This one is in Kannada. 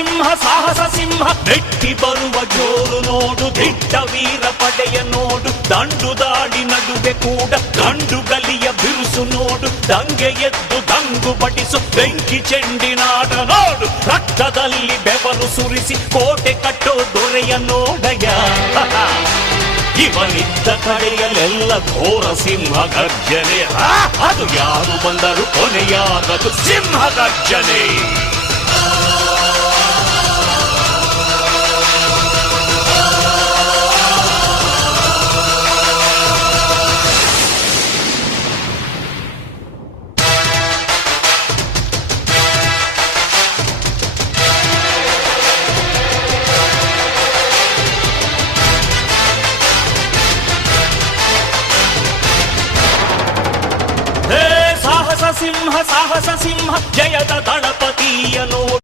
ಸಿಂಹ ಸಾಹಸ ಸಿಂಹ ನೆಟ್ಟಿ ಬರುವ ಜೋರು ನೋಡು, ದಿಟ್ಟ ವೀರ ಪಡೆಯ ನೋಡು, ದಂಡು ದಾಳಿ ನಡುವೆ ಕೂಡ ಗಂಡು ಗಲಿಯ ಬಿರುಸು ನೋಡು, ದಂಗೆ ಎದ್ದು ದಂಗು ಬಡಿಸು ಬೆಂಕಿ ಚೆಂಡಿನಾಡ ನೋಡು, ರಕ್ತದಲ್ಲಿ ಬೆವರು ಸುರಿಸಿ ಕೋಟೆ ಕಟ್ಟೋ ದೊರೆಯ ನೋಡಯ. ಇವನಿದ್ದ ಕಡೆಯಲ್ಲೆಲ್ಲ ಘೋರ ಸಿಂಹ ಗರ್ಜನೆ, ಅದು ಯಾರು ಬಂದರು ಕೊನೆಯಾಗದು ಸಿಂಹ ಗರ್ಜನೆ. ಸಿಂಹ ಸಾಹಸ ಸಿಂಹ ಜಯದ ದಳಪತಿಯ ನೋಡು,